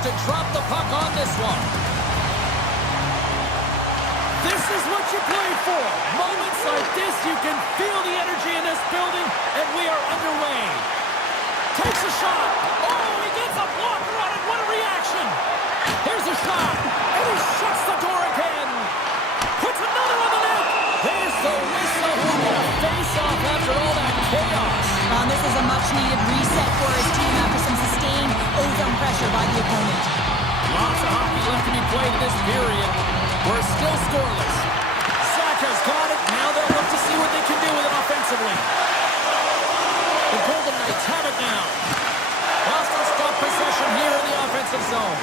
to drop the puck on this one. This is what you play for. Moments like this, you can feel the energy in this building, and we are underway. Takes a shot. Oh, he gets a blocker on it. What a reaction. Here's a shot, and he shuts the door again. Puts another on the net. There's the whistle. We'll get a face-off after all that chaos. This is a much-needed reset for his team after some sustained ozone pressure by the opponent. Lots of hockey left to be played in this period. We're still scoreless. Saka's got it. Now they'll look to see what they can do with it offensively. The Golden Knights have it now. Boston's got possession here in the offensive zone.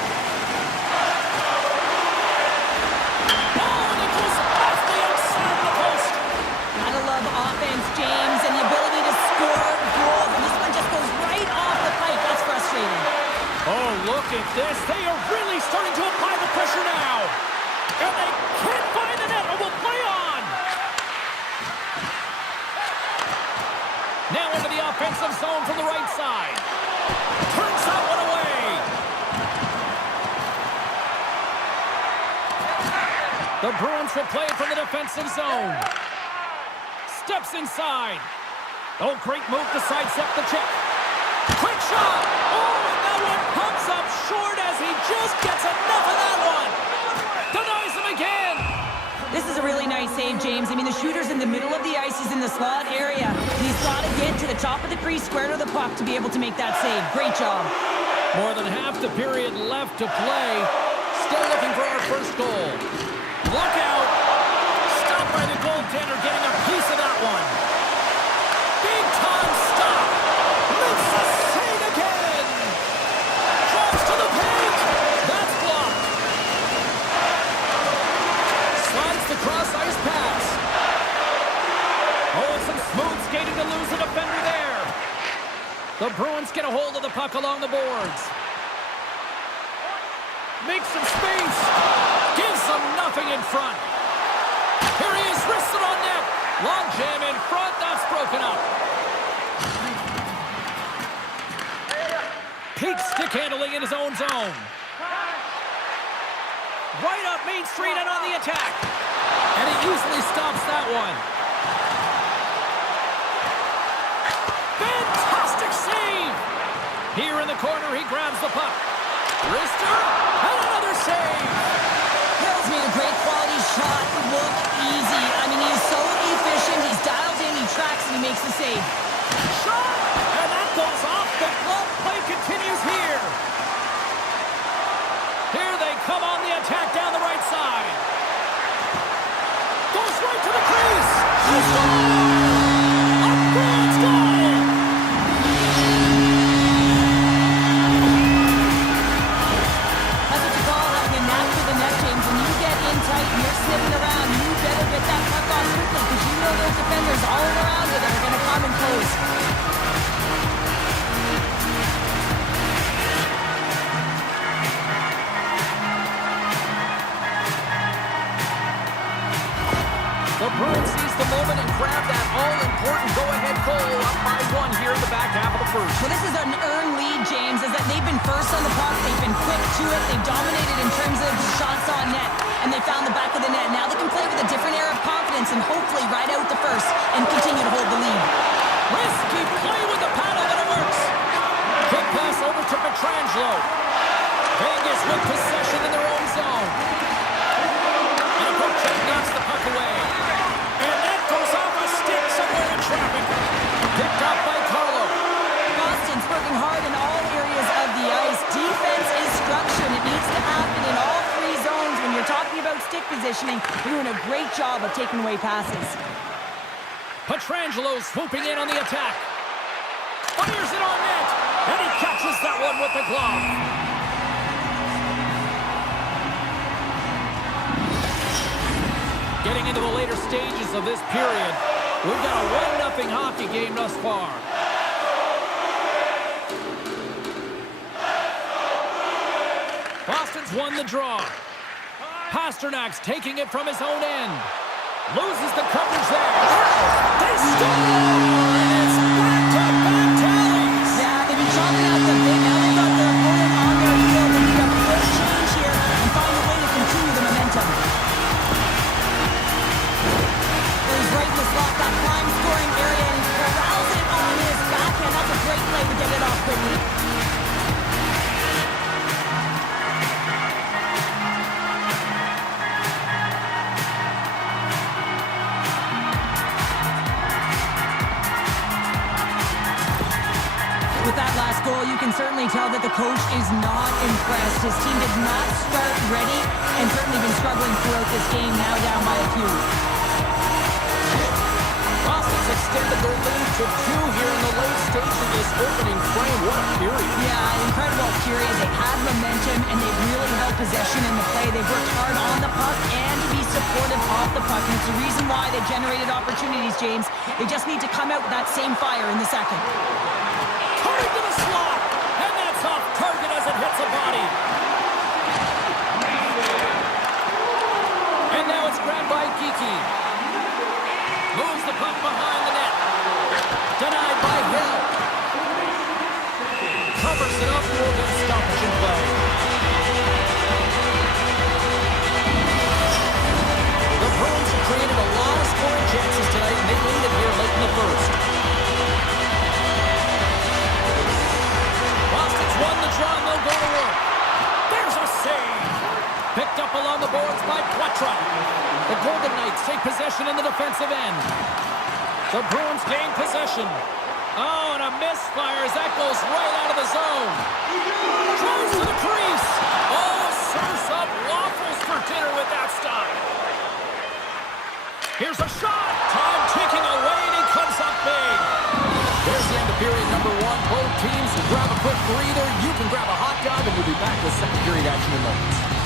Oh, and it goes off the outside of the post. Gotta love offense, James, and the ability to score goals. And this one just goes right off the pipe. That's frustrating. Oh, look at this. They are really starting to apply the pressure now. And they can't find the net, or will play on. Now into the offensive zone from the right side. Turns that one away. The Bruins will play it from the defensive zone. Steps inside. Oh, great move to sidestep the check. Quick shot. Oh, and that one comes up short as he just gets enough of that one. Denies him again. This is a really nice save, James. I mean, the shooter's in the middle of the ice. He's in the slot area. He's got to get to the top of the crease, square to the puck to be able to make that save. Great job. More than half the period left to play. Still looking for our first goal. Look out. Stopped by the goaltender, getting a piece of that one. Big time stop. Makes the save again. Drops to the paint. That's blocked. Slides the cross-ice pass. Oh, some smooth skating to lose the defender there. The Bruins get a hold of the puck along the boards. Makes some space. Gives them nothing in front. Here he is, wristed on net. Long jam in front. That's broken up. Peak stick handling in his own zone. Right up Main Street and on the attack. And he easily stops that one. Fantastic save. Here in the corner, he grabs the puck. Wrister, and another save. Hill's made a great quality shot look easy. I mean, he's so efficient. He's dialed in, he tracks, and he makes the save. Shot, and that goes off. The glove play continues here. Here they come on the attack down the right side. Goes right to the crease. A Bruins goal. That's what you call having a knack for the net, James. When you get in tight and you're sniffing around, you better get that puck off quickly because you know those defenders all around you that are going to come and close. The Bruins seize the moment and grab that all-important go-ahead goal up by one here in the back half of the first. Well, this is an earned lead, James, is that they've been first on the puck, they've been quick to it, they've dominated in terms of shots on net, and they found the back of the net. Now they can play with a different air of confidence and hopefully ride out the first and continue to hold the lead. Risky play with the paddle, but it works. Quick pass over to Pietrangelo. Vegas with possession in their own zone. And a poke check knocks the puck away. And that goes off a stick somewhere in traffic. Picked up by Carlo. Boston's working hard in all areas of the ice. Defense is structure, and it needs to happen in all three zones. When you're talking about stick positioning, you're doing a great job of taking away passes. Pietrangelo swooping in on the attack. Fires it on net. And he catches that one with the glove. Getting into the later stages of this period, we've got a 1-0 hockey game thus far. Boston's won the draw. Pasternak's taking it from his own end. Loses the coverage there. They score! And it's back-to-back tallies! Yeah, they've been chopping out the big. Now they've got their opponent on their field. They need a With that last goal, you can certainly tell that the coach is not impressed. His team did not start ready and certainly been struggling throughout this game, now down by a few. Boston's extended their lead to 2 here in the late stage of this opening frame. What a period. Yeah, an incredible period. They had momentum, and they've really held possession in the play. They've worked hard on the puck and to be supportive off the puck. And it's the reason why they generated opportunities, James. They just need to come out with that same fire in the second. Cutting to the slot, and that's off target as it hits a body. And now it's grabbed by Geeky. Moves the puck behind the net. Denied by Hill. Covers it up for the stoppage in play. The Bruins have created a lot of scoring chances tonight, and they lead it here late in the first. Boston's won the draw, and they'll go to work. There's a save. Picked up along the boards by Quatra. The Golden Knights take possession in the defensive end. The Bruins gain possession. Oh, and a misfire as that goes right out of the zone. Drives to the crease. Oh, serves up waffles for dinner with that stop. Here's a shot. Time ticking away, and he comes up big. There's the end of period number 1. Both teams grab a quick breather. You can grab a hot dog, and we'll be back with second period action in moments.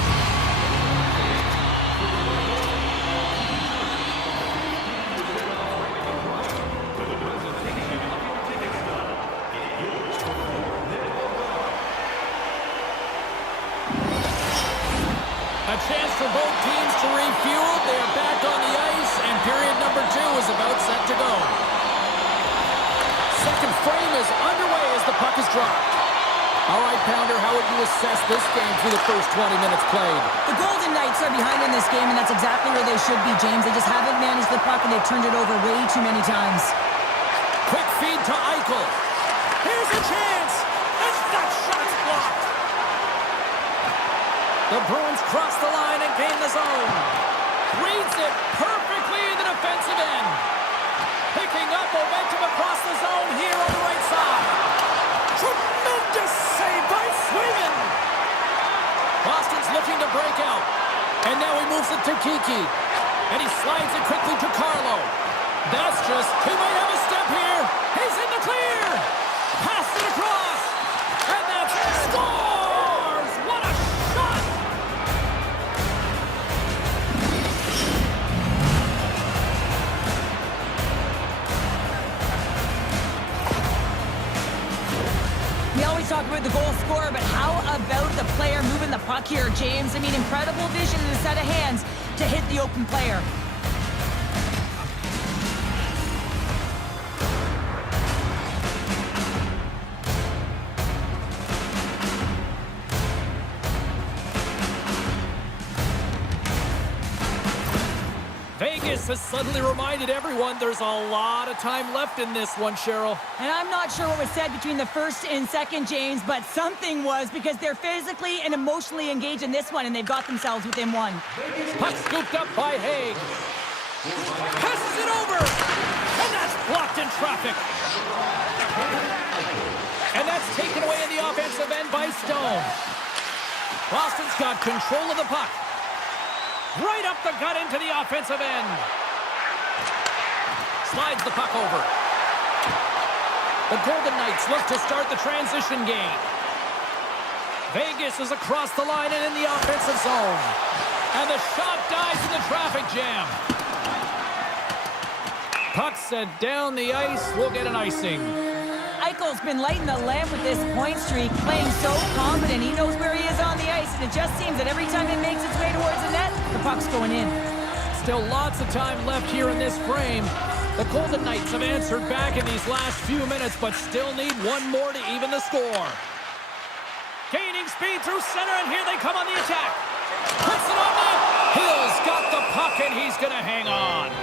A chance for both teams to refuel. They are back on the ice, and period number 2 is about set to go. Second frame is underway as the puck is dropped. All right, Pounder, how would you assess this game through the first 20 minutes played? The Golden Knights are behind in this game, and that's exactly where they should be, James. They just haven't managed the puck, and they've turned it over way too many times. Quick feed to Eichel. Here's a chance. And that shot's blocked. The Bruins cross the line and gain the zone. Reads it perfectly in the defensive end. Picking up momentum across the zone here on the right side. Tremendous save by Swayman. Boston's looking to break out. And now he moves it to Kiki. And he slides it quickly to Carlo. That's just, he might have a step here. He's in the clear. Pass it across. And that's scores. What a shot. We always talk about the goal scorer, but how about the player moving the puck here, James? I mean, incredible vision and a set of hands to hit the open player. Vegas has suddenly reminded everyone there's a lot of time left in this one, Cheryl. And I'm not sure what was said between the first and second, James, but something was, because they're physically and emotionally engaged in this one, and they've got themselves within one. Puck scooped up by Haig. Passes it over. And that's blocked in traffic. And that's taken away in the offensive end by Stone. Boston's got control of the puck. Right up the gut into the offensive end. Slides the puck over. The Golden Knights look to start the transition game. Vegas is across the line and in the offensive zone. And the shot dies in the traffic jam. Puck sent down the ice. We'll get an icing. Eichel's been lighting the lamp with this point streak, playing so confident. He knows where he is on the ice, and it just seems that every time it makes its way towards the net, the puck's going in. Still lots of time left here in this frame. The Golden Knights have answered back in these last few minutes, but still need one more to even the score. Gaining speed through center, and here they come on the attack. Puts it on net. Hill's got the puck, and he's going to hang on.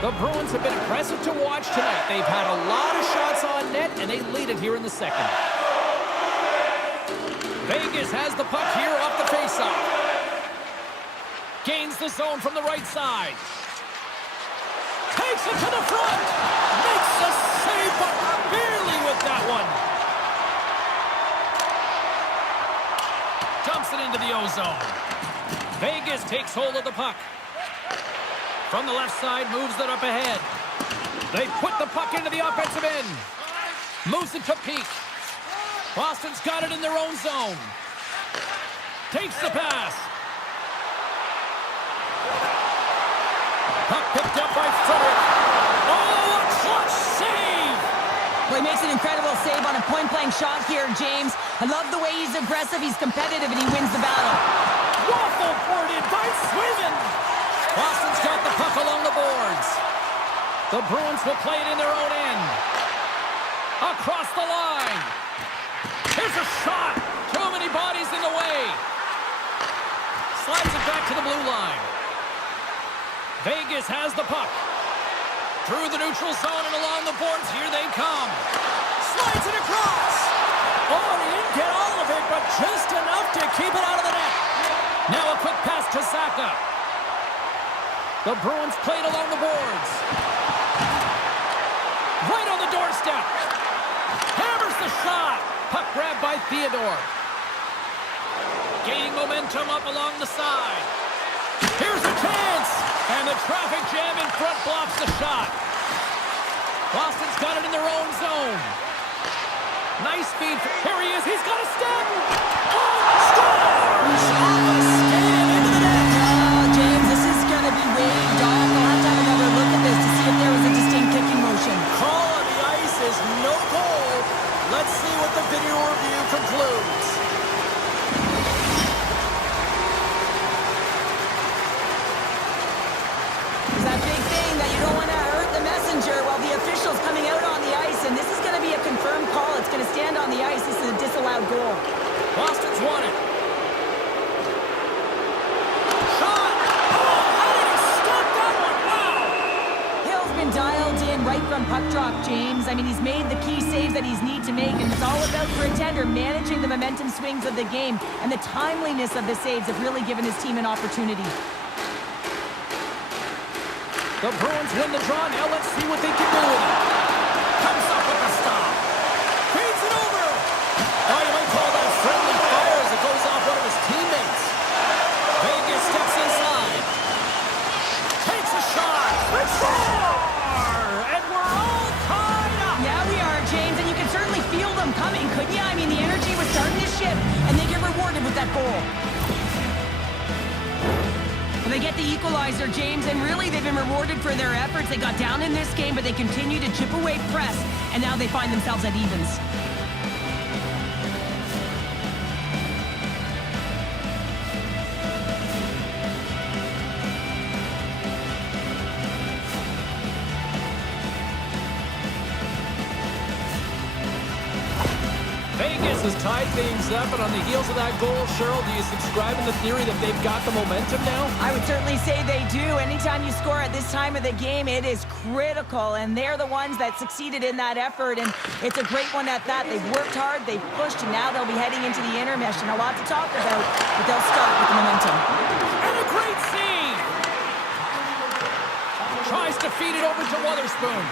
The Bruins have been impressive to watch tonight. They've had a lot of shots on net, and they lead it here in the second. Vegas has the puck here off the faceoff. Gains the zone from the right side. Takes it to the front. it into the ozone. Vegas takes hold of the puck. From the left side, moves it up ahead. They put the puck into the offensive end. Moves it to Peak. Boston's got it in their own zone. Takes the pass. Puck picked up by Frederick. Oh, a clutch save! Well, he makes an incredible save on a point-blank shot here, James. I love the way he's aggressive, he's competitive, and he wins the battle. Waffle boarded by Swayman. Boston's got the puck along the boards. The Bruins will play it in their own end. Across the line. Here's a shot. Too many bodies in the way. Slides it back to the blue line. Vegas has the puck. Through the neutral zone and along the boards. Here they come. Slides it across. Oh, he didn't get all of it, but just enough to keep it out of the net. Now a quick pass to Saka. The Bruins played along the boards. Right on the doorstep. Hammers the shot. Puck grabbed by Theodore. Gaining momentum up along the side. Here's a chance. And the traffic jam in front blocks the shot. Boston's got it in their own zone. Nice speed. Here he is. He's got a step. Oh, scores! Off a skate into the net. Oh, James, this is going to be waved off. I'll have to have another look at this to see if there was a distinct kicking motion. Call on the ice is no goal. Let's see what the video review concludes. It's that big thing that you don't want to hurt the messenger while the official's coming out on the ice, and this is going to be a confirmed call. It's going to stand on the ice. This is a disallowed goal. Boston's won it. Shot! Oh, how did he stop that one? Wow! Hill's been dialed in right from puck drop, James. I mean, he's made the key saves that he's need to make, and it's all about for a tender managing the momentum swings of the game, and the timeliness of the saves have really given his team an opportunity. The Bruins win the draw. Now let's see what they can do with it. Comes up with the stop. Feeds it over. Oh, you might call that a friendly fire as it goes off one of his teammates. Vegas steps inside. Takes a shot. Score! And we're all tied up. Yeah, we are, James, and you can certainly feel them coming, couldn't you? I mean, the energy was starting to shift, and they get rewarded with that goal. They get the equalizer, James, and really they've been rewarded for their efforts. They got down in this game, but they continue to chip away press, and now they find themselves at evens. Vegas has tied things up, and on the heels of that goal, Cheryl, do you subscribe in the theory that they've got the momentum now? I would certainly say they do. Anytime you score at this time of the game, it is critical, and they're the ones that succeeded in that effort, and it's a great one at that. They've worked hard, they've pushed, and now they'll be heading into the intermission. A lot to talk about, but they'll start with the momentum. And a great save! Tries to feed it over to Wotherspoon.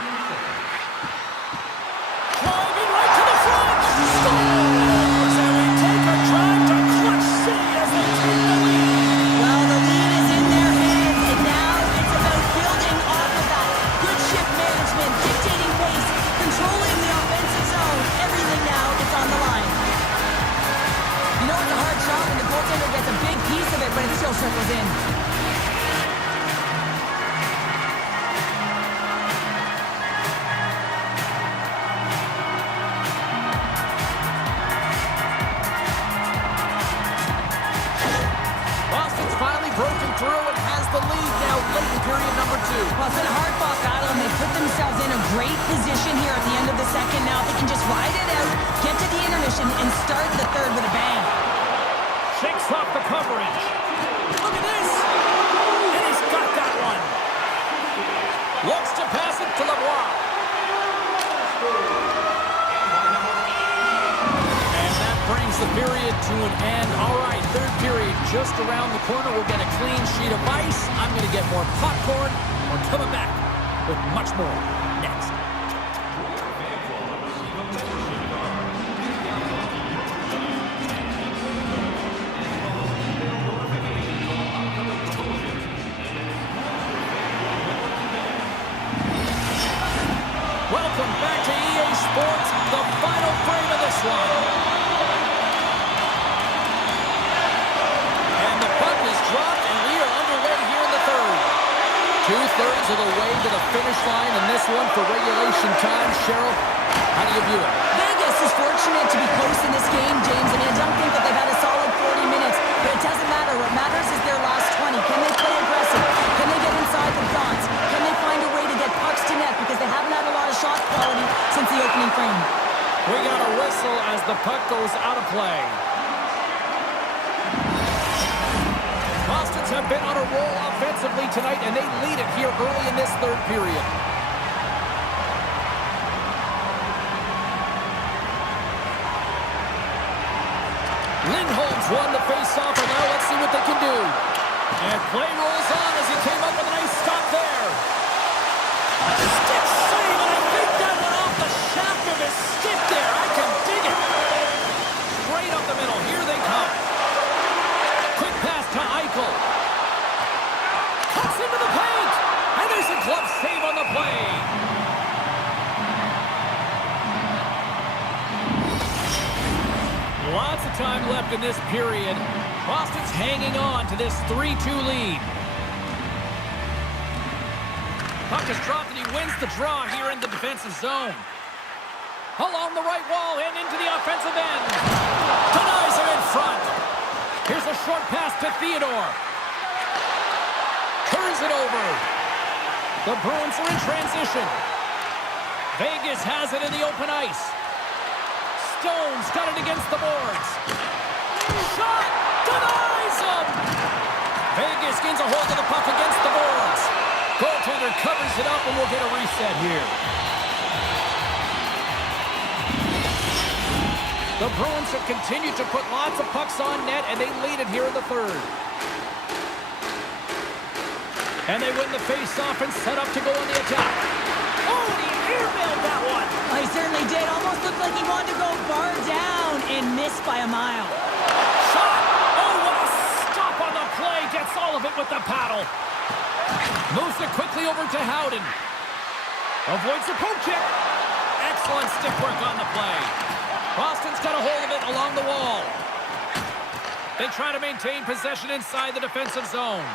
Driving right to the front! Scores! And we take a drive to Clutch City as they take the lead. Well, the lead is in their hands, and now it's about building off of that. Good shift management, dictating pace, controlling the offensive zone. Everything now is on the line. You know it's a hard shot when the goaltender gets a big piece of it, but it still circles in. Broken through and has the lead now late in period number 2. Well, it's been a hard-fought battle, and they put themselves in a great position here at the end of the second. Now they can just ride it out, get to the intermission, and start the third with a bang. Shakes off the coverage. Look at this! And he's got that one. Looks to pass it to Lavoie. And that brings the period to an end. All right, third period just around the corner. We'll get a clean sheet of ice. I'm going to get more popcorn. We're coming back with much more next. of the way to the finish line in this one for regulation time. Cheryl, how do you view it? Vegas is fortunate to be close in this game, James. I mean, I don't think that they've had a solid 40 minutes, but it doesn't matter. What matters is their last 20. Can they play aggressive? Can they get inside the dots? Can they find a way to get pucks to net? Because they haven't had a lot of shot quality since the opening frame. We got a whistle as the puck goes out of play. Boston's have been on a roll offensively tonight, and they lead it here early in this third period. Lindholm's won the face-off, and now let's see what they can do. And play rolls on as he came up with a nice stop there. Stick save, and I think that went off the shaft of his stick there. I can dig it. Straight up the middle. Here they come. Quick pass to Eichel. Cuts into the paint. And there's a glove save on the play. Lots of time left in this period. Boston's hanging on to this 3-2 lead. Puck is dropped and he wins the draw here in the defensive zone. Along the right wall and into the offensive end. Denies him in front. Here's a short pass to Theodore. Turns it over. The Bruins are in transition. Vegas has it in the open ice. Stone's got it against the boards. Shot! Denies him! Vegas gains a hold of the puck against the boards. Goaltender covers it up and we'll get a reset here. The Bruins have continued to put lots of pucks on net, and they lead it here in the third. And they win the face-off and set up to go on the attack. Oh, he airmailed that one! He certainly did. Almost looked like he wanted to go bar down and missed by a mile. Shot! Oh, what a stop on the play! Gets all of it with the paddle. Moves it quickly over to Howden. Avoids the poke check. Excellent stick work on the play. Boston's got a hold of it along the wall. They try to maintain possession inside the defensive zone.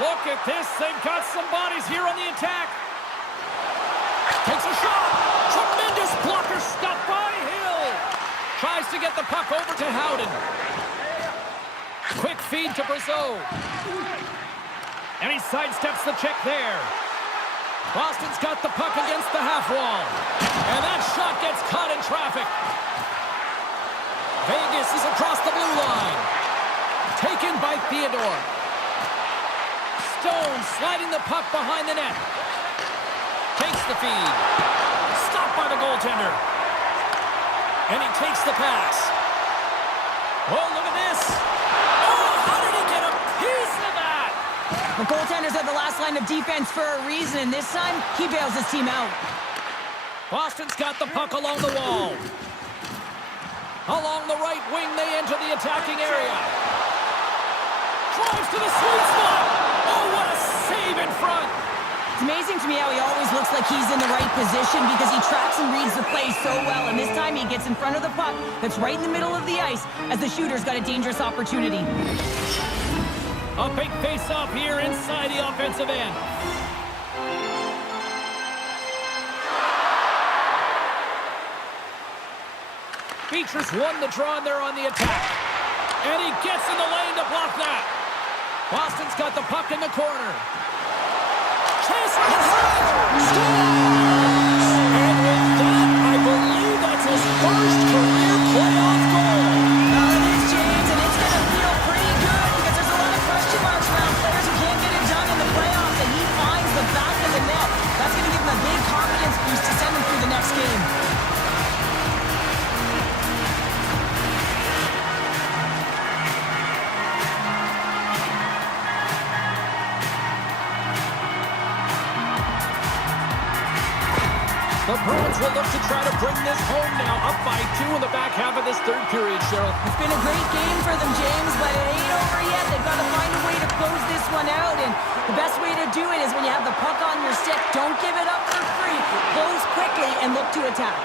Look at this. They've got some bodies here on the attack. Takes a shot. Tremendous blocker stuff by Hill. Tries to get the puck over to Howden. Quick feed to Brazeau. And he sidesteps the check there. Boston's got the puck against the half wall. And that shot gets caught in traffic. Vegas is across the blue line. Taken by Theodore. Stone sliding the puck behind the net. Takes the feed. Stopped by the goaltender. And he takes the pass. Oh, look at this. Oh, how did he get a piece of that? The goaltender's at the last line of defense for a reason, and this time, he bails his team out. Boston's got the puck along the wall. Along the right wing, they enter the attacking area. Drives to the sweet spot. Oh, what a save in front. It's amazing to me how he always looks like he's in the right position because he tracks and reads the play so well, and this time he gets in front of the puck that's right in the middle of the ice as the shooter's got a dangerous opportunity. A big face-off here inside the offensive end. Beatrice won the draw and they're on the attack. And he gets in the lane to block that. Boston's got the puck in the corner. Chase for the and with that, I believe that's his first career playoff goal. It is, James, and it's going to feel pretty good because there's a lot of question marks around players who can't get it done in the playoffs, and he finds the back of the net. That's going to give him a big confidence boost to send him through the next game. The Bruins will look to try to bring this home now, up by 2 in the back half of this third period, Cheryl. It's been a great game for them, James, but it ain't over yet. They've got to find a way to close this one out, and the best way to do it is when you have the puck on your stick. Don't give it up for free. Close quickly and look to attack.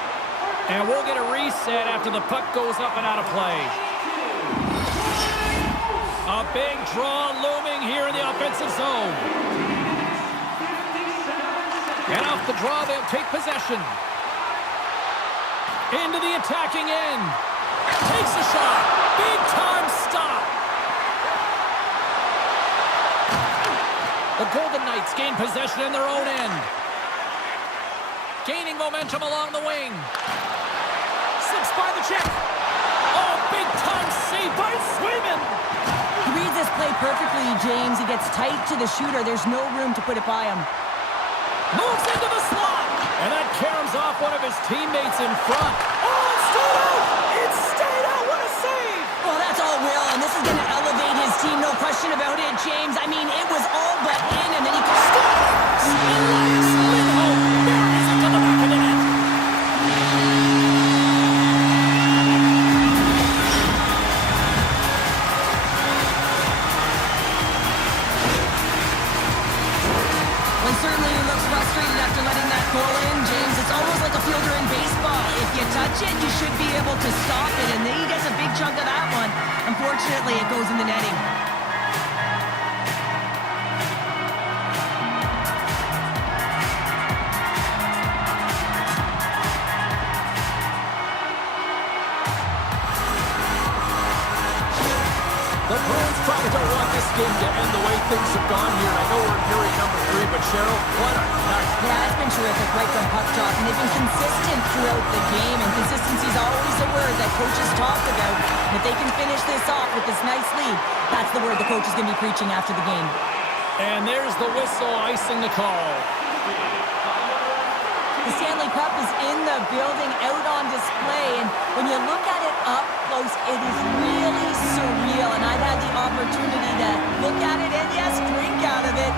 And we'll get a reset after the puck goes up and out of play. A big draw looming here in the offensive zone. And off the draw, they'll take possession. Into the attacking end. Takes a shot. Big time stop. The Golden Knights gain possession in their own end. Gaining momentum along the wing. Slips by the check. Oh, big time save by Swayman. He reads this play perfectly, James. He gets tight to the shooter. There's no room to put it by him. Moves into the slot. And that caroms off one of his teammates in front. Oh, it's stayed out! It's stayed out! What a save! Well, that's all Will, and this is going to elevate his team, no question about it, James. I mean, it was all but in, and then he scores! Elias Lindholm buries it to the back of the net. Well, certainly he looks frustrated after letting that goal in, James. It's almost like a fielder in baseball. If you touch it, you should be able to stop it, and then he gets a big chunk of that one. Unfortunately, it goes in the netting. The Bruins probably don't want this game to end the way things have gone here. I know we're in period number 3, but Cheryl, what a night. Yeah, it's been terrific right from puck drop, and they've been consistent throughout the game, and consistency is always a word that coaches talk about. And if they can finish this off with this nice lead, that's the word the coach is going to be preaching after the game. And there's the whistle icing the call. The Stanley Cup is in the building, out on display, and when you look at it up close, it is really surreal, and I've had the opportunity to look at it and, yes, drink out of it.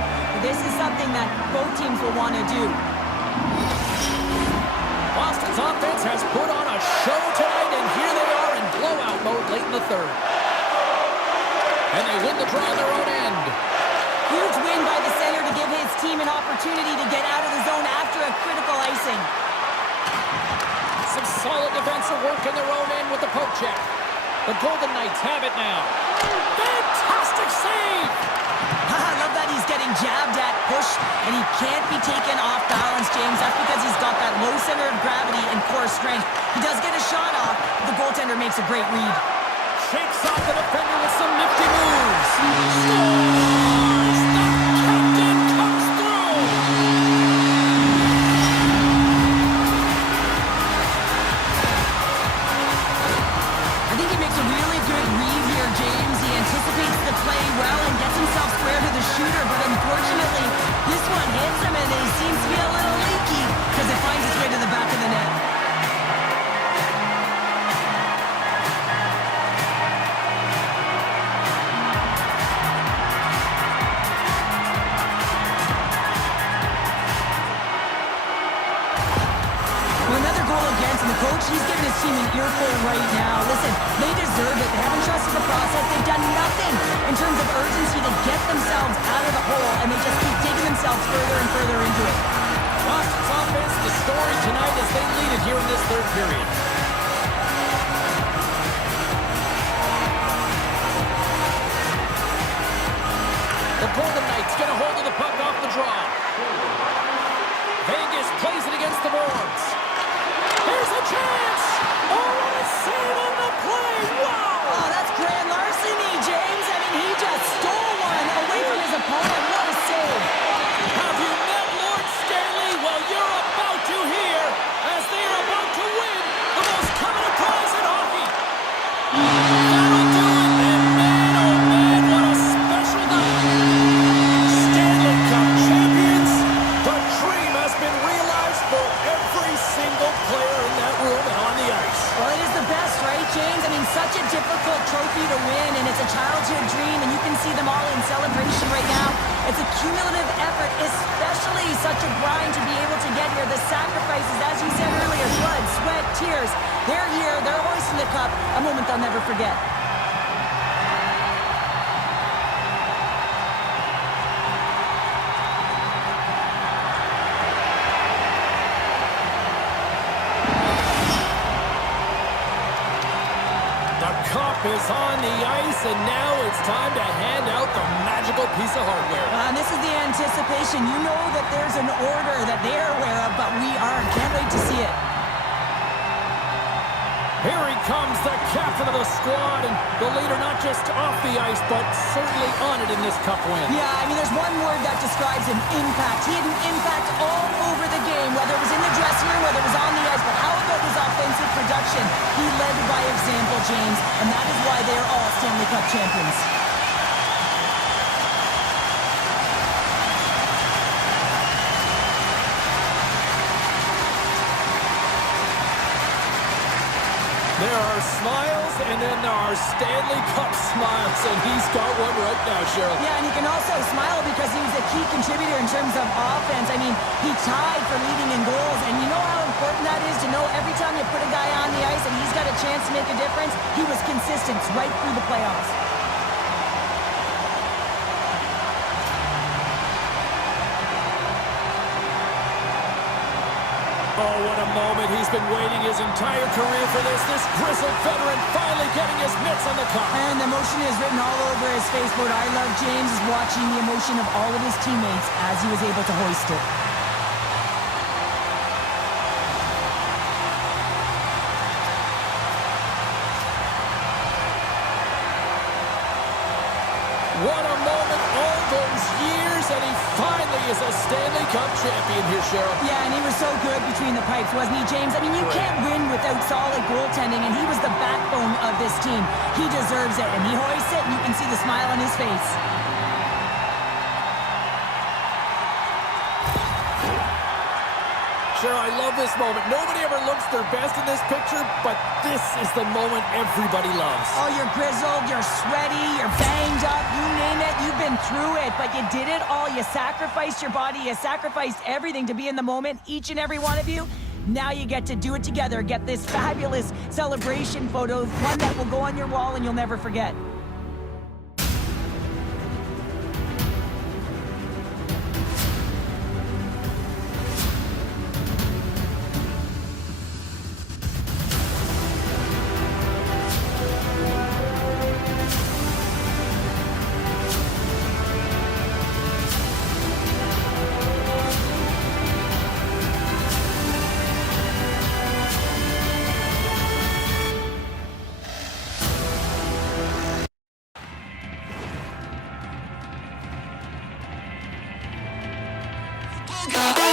This is something that both teams will want to do. Boston's offense has put on a show tonight, and here they are in blowout mode late in the third. And they win the draw on their own end. Huge win by the center to give his team an opportunity to get out of the zone after a critical icing. Some solid defensive work in their own end with the poke check. The Golden Knights have it now. Fantastic save! I love that he's getting jabbed at, pushed, and he can't be taken off balance, James. That's because he's got that low center of gravity and core strength. He does get a shot off. The goaltender makes a great read. Shakes off the defender with some nifty moves. Scores! The captain comes through! I think he makes a really good read here, James. He anticipates the play well and gets himself square to the shooter, but unfortunately, this one hits him and he seems to be a little leaky because it finds its way to the back of the net. He's giving his team an earful right now. Listen, they deserve it. They haven't trusted the process. They've done nothing in terms of urgency to get themselves out of the hole, and they just keep digging themselves further and further into it. Boston's offense, the story tonight as they lead it here in this third period. The Golden Knights get a hold of the puck off the draw. Vegas plays it against the boards. Here's a chance! Oh, what a save on the play! Wow! Oh, that's grand larceny, James. I mean, he just stole one away from his opponent. What a save! Have you met Lord Stanley? Well, you're about to hear as they are about to win the most coveted prize in hockey. That'll do it, and man, oh man, what a special night! Stanley Cup champions! The dream has been realized for every single player in that room and on the ice. Well, it is the best, right, James? I mean, such a difficult trophy to win, and it's a childhood dream, and you can see them all in celebration right now. It's a cumulative effort, especially such a grind to be able to get here. The sacrifices, as you said earlier, blood, sweat, tears. They're here, they're hoisting the cup, a moment they'll never forget. The cup Cup is on the ice, and now it's time to hand out the magical piece of hardware. And this is the anticipation. You know that there's an order that they're aware of, but we aren't. Can't wait to see it. Here he comes, the captain of the squad, and the leader not just off the ice, but certainly on it in this Cup win. Yeah, I mean, there's one word that describes him: impact. He had an impact all over the game, whether it was in the dressing room, whether it was on the ice, but how about his offensive production? He led by example, James, and that is why they are all Stanley Cup champions. There are smiles, and then there are Stanley Cup smiles, and he's got one right now, Cheryl. Yeah, and he can also smile because he was a key contributor in terms of offense. I mean, he tied for leading in goals, and you know how important that is to know every time you put a guy on the ice and he's got a chance to make a difference? He was consistent right through the playoffs. Oh, what a moment. He's been waiting his entire career for this. This grizzled veteran finally getting his mitts on the cup. And the emotion is written all over his face. What I love, James, is watching the emotion of all of his teammates as he was able to hoist it. What a moment, all those years, and he finally is a Stanley Cup champion here, Cheryl. Yeah, and he was so good between the pipes, wasn't he, James? I mean, you can't win without solid goaltending, and he was the backbone of this team. He deserves it, and he hoists it, and you can see the smile on his face. Cheryl, I love this moment. Nobody ever looks their best in this picture, but this is the moment everybody loves. Oh, you're grizzled, you're sweaty, you're banged up, you name it, you've been through it, but you did it all. You sacrificed your body, you sacrificed everything to be in the moment, each and every one of you. Now you get to do it together, get this fabulous celebration photo, one that will go on your wall and you'll never forget. Go!